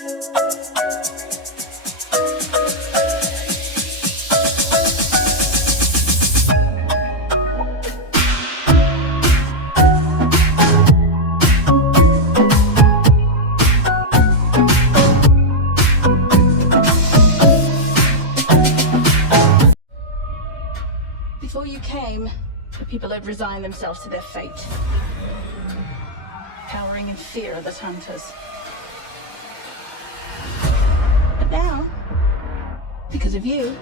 Before you came, the people had resigned themselves to their fate, cowering in fear of the hunters. But now, because of you,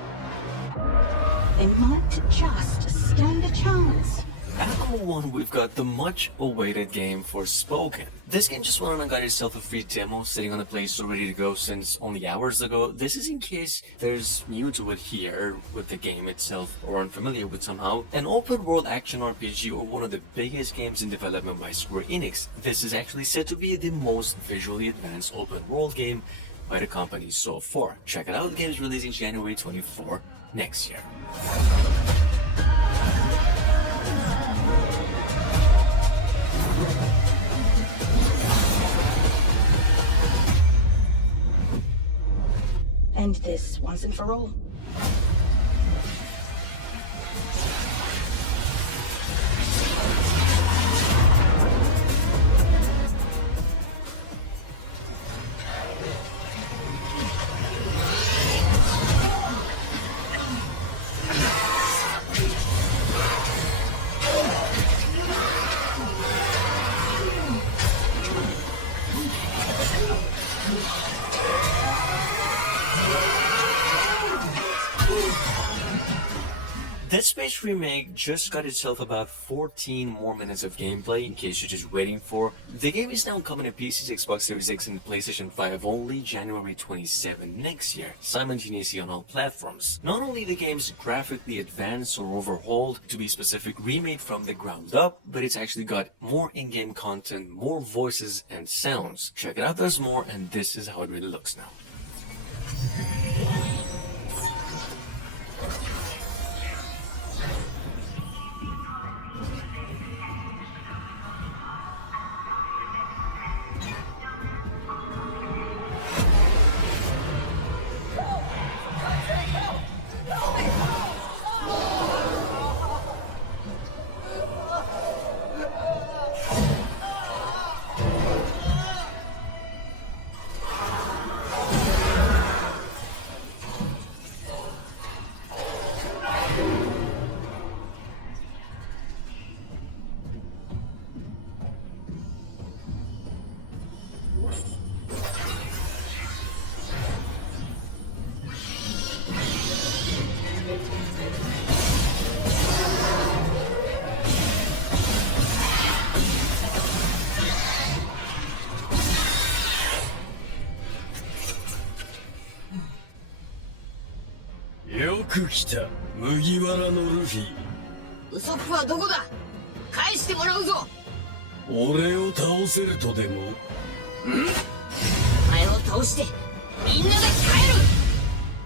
they might just stand a chance. At number 1, we've got the much-awaited game Forspoken. This game just went on and got itself a free demo sitting on the Play Store ready to go since only hours ago. This is in case there's new to it here with the game itself or unfamiliar with somehow. An open-world action RPG or one of the biggest games in development by Square Enix. This is actually said to be the most visually advanced open-world game by the company so far. Check it out, the game is releasing January 24 next year. End this once and for all. Dead Space Remake just got itself about 14 more minutes of gameplay, in case you're just waiting for. The game is now coming to PCs, Xbox Series X and PlayStation 5 only January 27 next year, simultaneously on all platforms. Not only the game's graphically advanced or overhauled, to be specific, remade from the ground up, but it's actually got more in-game content, more voices and sounds. Check it out, there's more, and this is how it really looks now.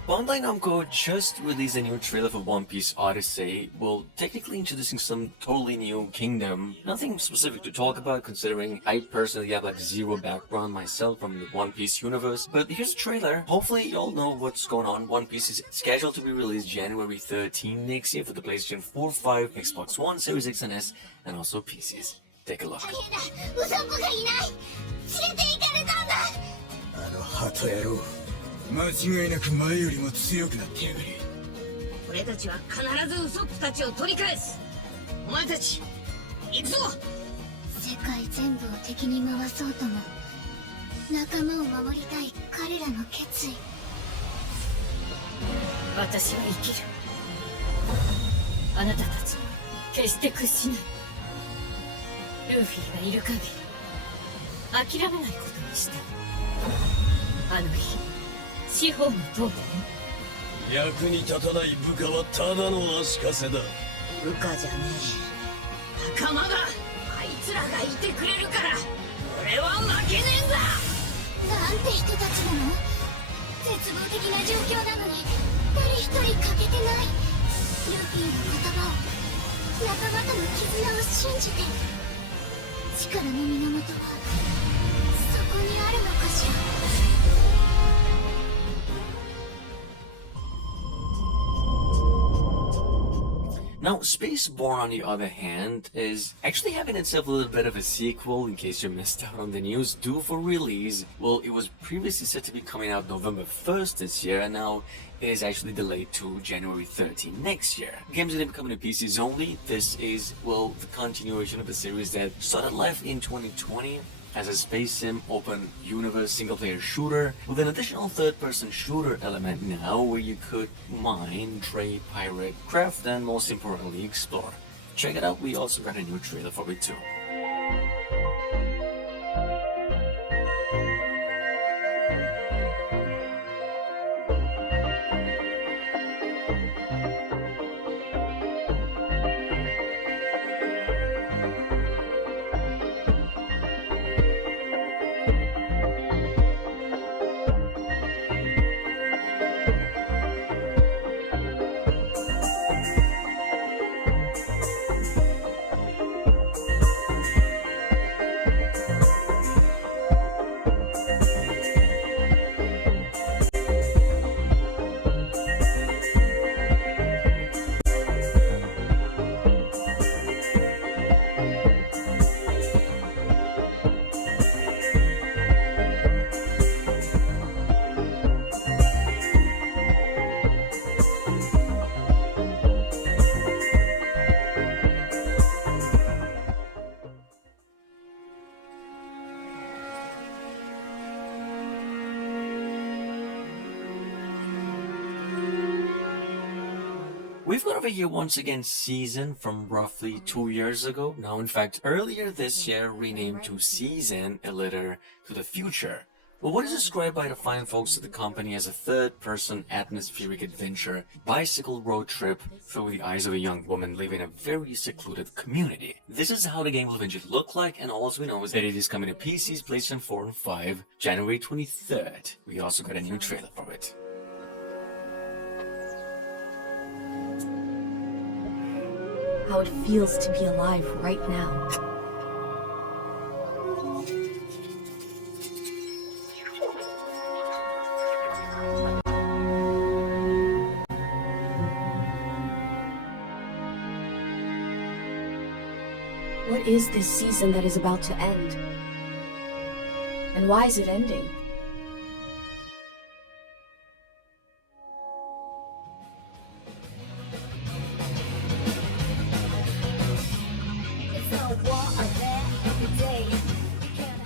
Bandai Namco just released a new trailer for One Piece Odyssey, well, technically introducing some totally new kingdom. Nothing specific to talk about, considering I personally have like zero background myself from the One Piece universe. But here's a trailer. Hopefully you all know what's going on. One Piece is scheduled to be released January 13 next year for the PlayStation 4, 5, Xbox One, Series X and S, and also PCs. Take a look. 間違いなく前よりも強くなってやがる。俺たちは必ずウソップたちを取り返す。お前たち、行くぞ。世界全部を敵に回そうとも、仲間を守りたい彼らの決意。私は生きる。あなたたちに決して屈しない。ルフィがいる限り、諦めないことにした。あの日。 司法の塔でね。役に立たない部下はただの足かせだ。部下じゃねえ。仲間だ。あいつらがいてくれるから、俺は負けねえんだ。なんて人たちなの？絶望的な状況なのに、誰一人欠けてない。ルフィの言葉を、仲間との絆を信じて。力の源はそこにあるのかしら。Now, Spaceborne, on the other hand, is actually having itself a little bit of a sequel, in case you missed out on the news, due for release. Well, it was previously set to be coming out November 1st this year, and now it is actually delayed to January 13 next year. The game's gonna be coming to PCs only. This is, well, the continuation of a series that started life in 2020 as a space sim open universe single player shooter with an additional third-person shooter element now where you could mine, trade, pirate, craft, and most importantly explore. Check it out, we also got a new trailer for it too. We've got over here once again Season from roughly 2 years ago. Now, in fact, earlier this year renamed to Season, a letter to the future. Well, what is described by the fine folks at the company as a third-person atmospheric adventure bicycle road trip through the eyes of a young woman living in a very secluded community. This is how the game will eventually look like, and all we know is that it is coming to PCs, PlayStation 4 and 5, January 23rd. We also got a new trailer for it. How it feels to be alive right now. What is this season that is about to end? And why is it ending?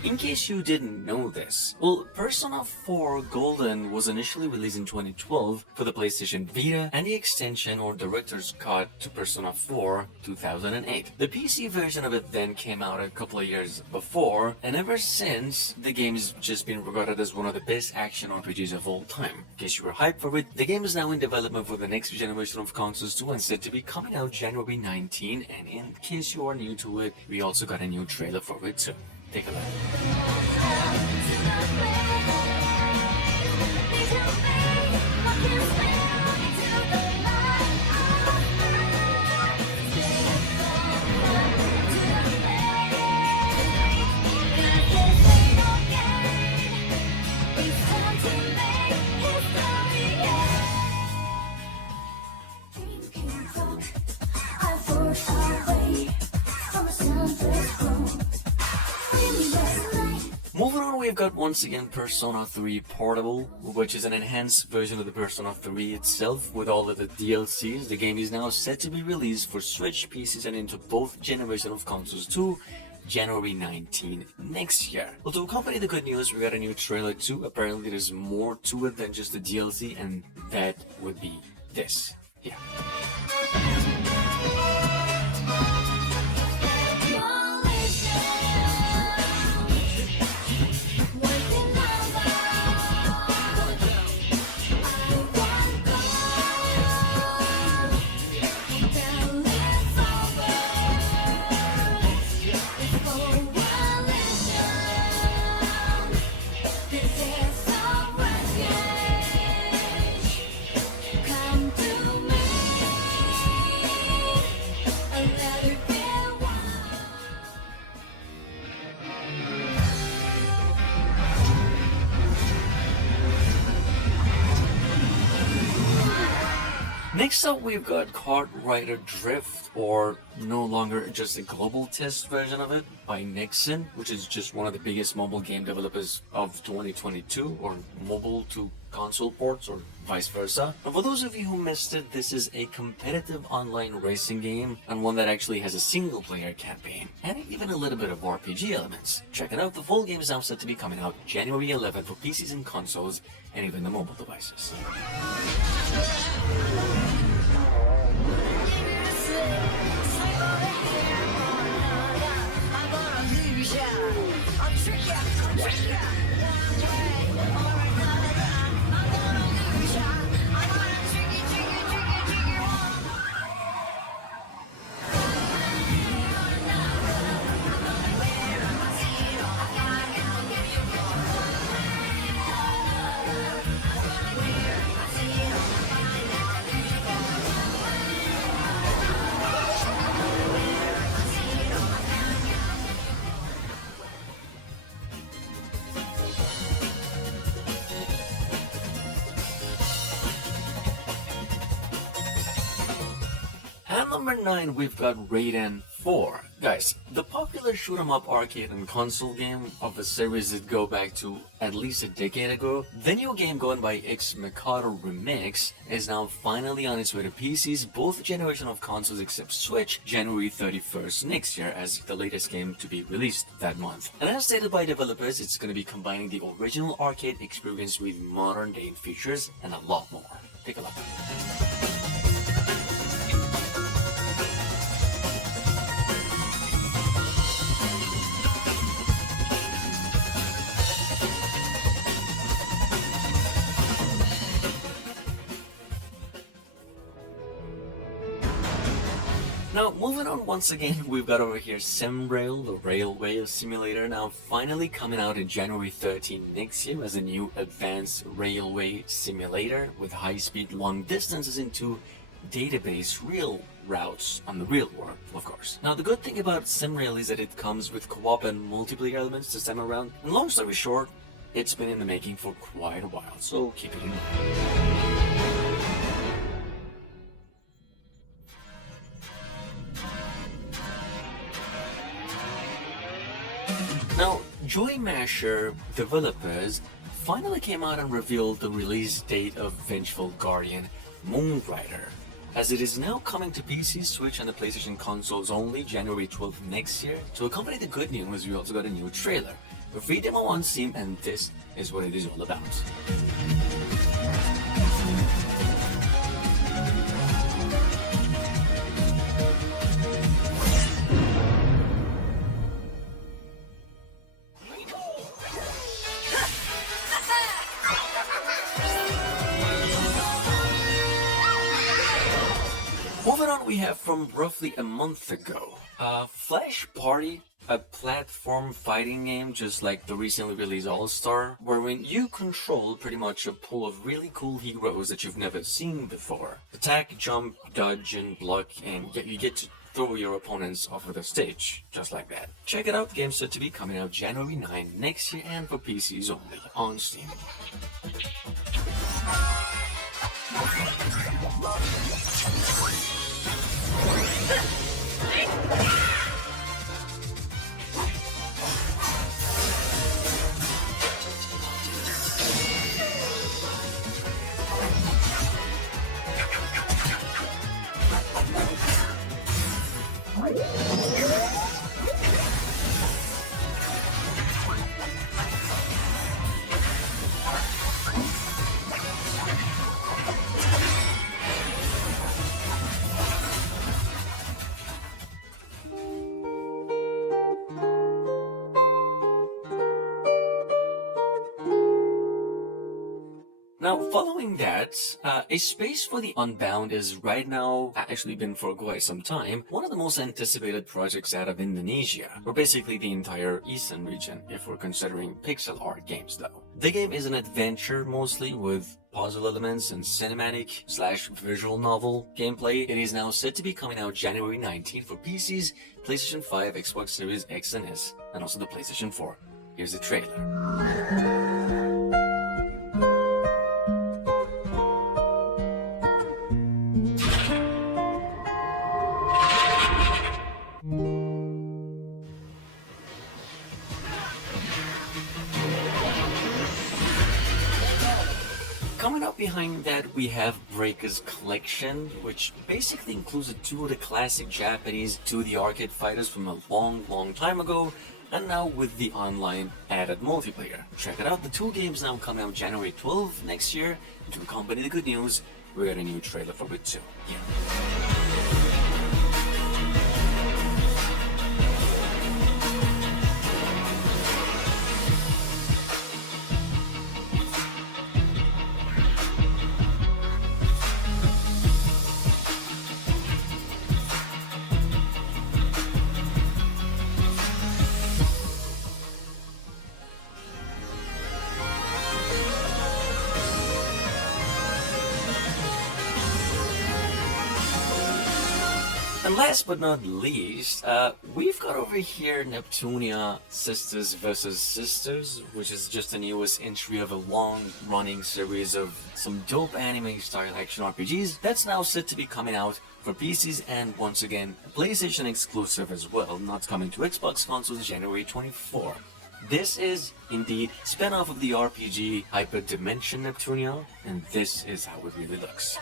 In case you didn't know this, well, Persona 4 Golden was initially released in 2012 for the PlayStation Vita and the extension or director's cut to Persona 4 2008. The PC version of it then came out a couple of years before, and ever since, the game has just been regarded as one of the best action RPGs of all time. In case you were hyped for it, the game is now in development for the next generation of consoles too and said to be coming out January 19, and in case you are new to it, we also got a new trailer for it too. Take a look. Moving on, we've got once again Persona 3 Portable, which is an enhanced version of the Persona 3 itself with all of the DLCs. The game is now set to be released for Switch, PCs, and into both generations of consoles too, January 19 next year. Well, to accompany the good news, we got a new trailer too. Apparently there's more to it than just the DLC, and that would be this. Yeah. Next up, we've got KartRider Drift, or no longer just a global test version of it, by Nixon, which is just one of the biggest mobile game developers of 2022, or mobile to console ports, or vice versa. And for those of you who missed it, this is a competitive online racing game, and one that actually has a single-player campaign, and even a little bit of RPG elements. Check it out, the full game is now set to be coming out January 11th for PCs and consoles, and even the mobile devices. At number 9, we've got Raiden 4. Guys, the popular shoot-'em-up arcade and console game of a series that go back to at least a decade ago, the new game going by Mikado Remake is now finally on its way to PCs, both generation of consoles except Switch, January 31st next year as the latest game to be released that month. And as stated by developers, it's going to be combining the original arcade experience with modern day features and a lot more. Take a look. Now, moving on once again, we've got over here SimRail, the railway simulator, now finally coming out in January 13 next year as a new advanced railway simulator with high-speed long distances into database real routes on the real world, of course. Now, the good thing about SimRail is that it comes with co-op and multiplayer elements this time around, and long story short, it's been in the making for quite a while, so keep it in mind. Now, Joy Masher developers finally came out and revealed the release date of Vengeful Guardian Moonrider, as it is now coming to PC, Switch, and the PlayStation consoles only January 12th next year. To accompany the good news, we also got a new trailer, a free demo on Steam, and this is what it is all about. Moving on, we have from roughly a month ago, Flash Party, a platform fighting game just like the recently released All-Star, wherein you control pretty much a pool of really cool heroes that you've never seen before. Attack, jump, dodge, and block, and you get to throw your opponents off of the stage, just like that. Check it out, the game's set to be coming out January 9 next year and for PCs only, on Steam. Now, following that, A Space for the Unbound is right now, actually been for quite some time, one of the most anticipated projects out of Indonesia, or basically the entire eastern region, if we're considering pixel art games though. The game is an adventure mostly with puzzle elements and cinematic/visual novel gameplay. It is now set to be coming out January 19th for PCs, PlayStation 5, Xbox Series X and S, and also the PlayStation 4. Here's the trailer. Coming up behind that, we have Breaker's Collection, which basically includes two of the classic Japanese 2D arcade fighters from a long time ago, and now with the online added multiplayer. Check it out, the two games now coming out January 12th next year, and to accompany the good news, we got a new trailer for it too. Yeah. And last but not least, we've got over here Neptunia Sisters vs. Sisters, which is just the newest entry of a long-running series of some dope anime-style action RPGs that's now set to be coming out for PCs and, once again, PlayStation exclusive as well, not coming to Xbox consoles January 24. This is, indeed, spin-off of the RPG Hyperdimension Neptunia, and this is how it really looks.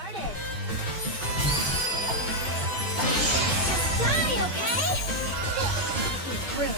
Rude.